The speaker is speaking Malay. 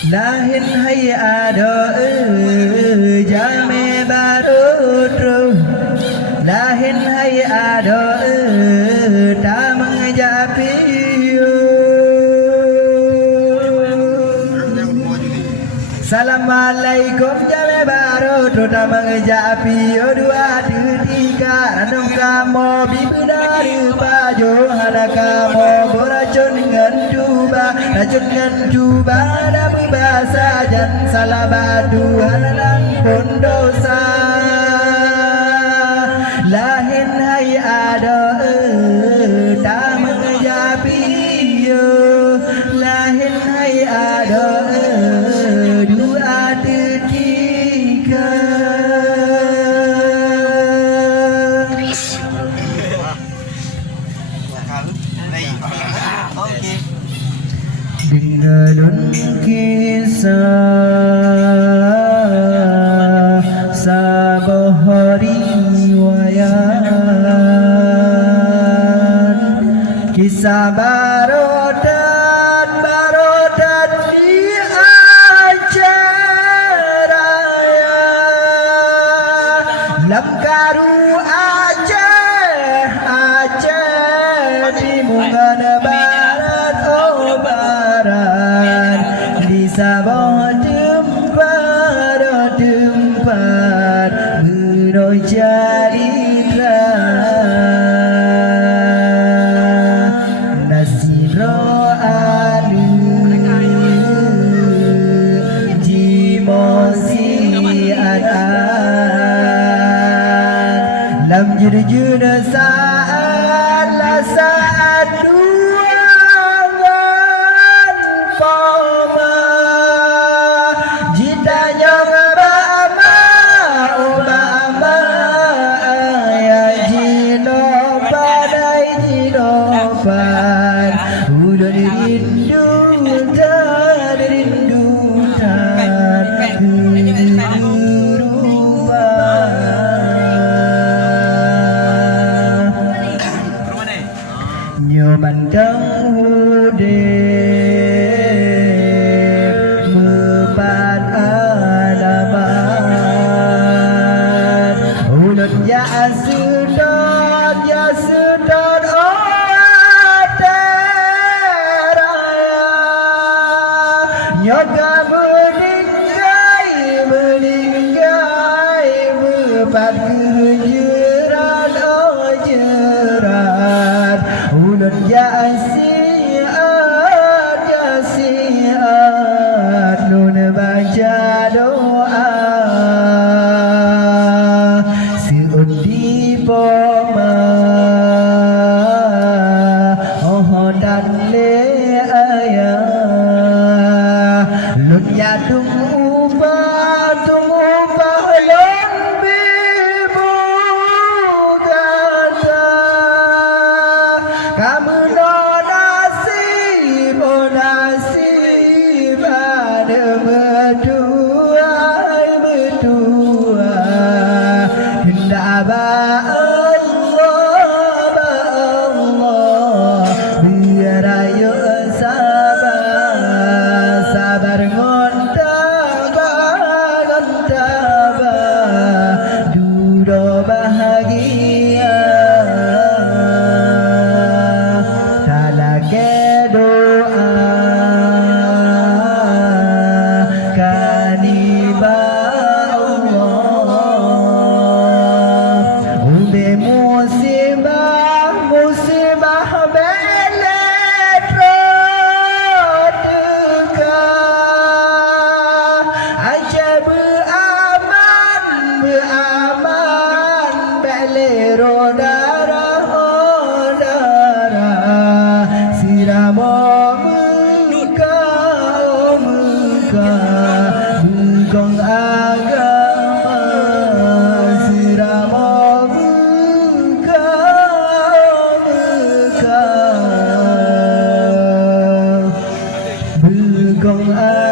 lahin hay ada jame baru lahin hay ada tamang japi Assalamualaikum jame baru tamang japi dua tiga ranum kamu bibudari pajo hana kamu beracun dengan juba dabu bahasa jan salabadu halalan pun dosa lahin hai ada tamang japi lahin hai ada dua tiga dengarkan kisah sebuah riwayat kisah barodat di Aceh Raya Lemkaru Aceh di Mungan Barat barat di Sabah tempat beroi cerita nasiro anu jimosi adan lam jurjun saat duangan poma jitanya Obama ya jinopan udah rindukan nyoman kang hude mepat alamat ulun ya sedot nyoga meninggai mepat kejerat jerat ulun jasiat nun baca doa seundi poma dan le ayah lun ya tungubah lun bibu gata kamu no nasib ada berdua hendak Allah biar ayo sabar ngontabah dudo bahagia talake doa kaniba Allah ube musibah belet rodeka aja beraman belet darah siramo muka bukong agama siramo muka bukong agama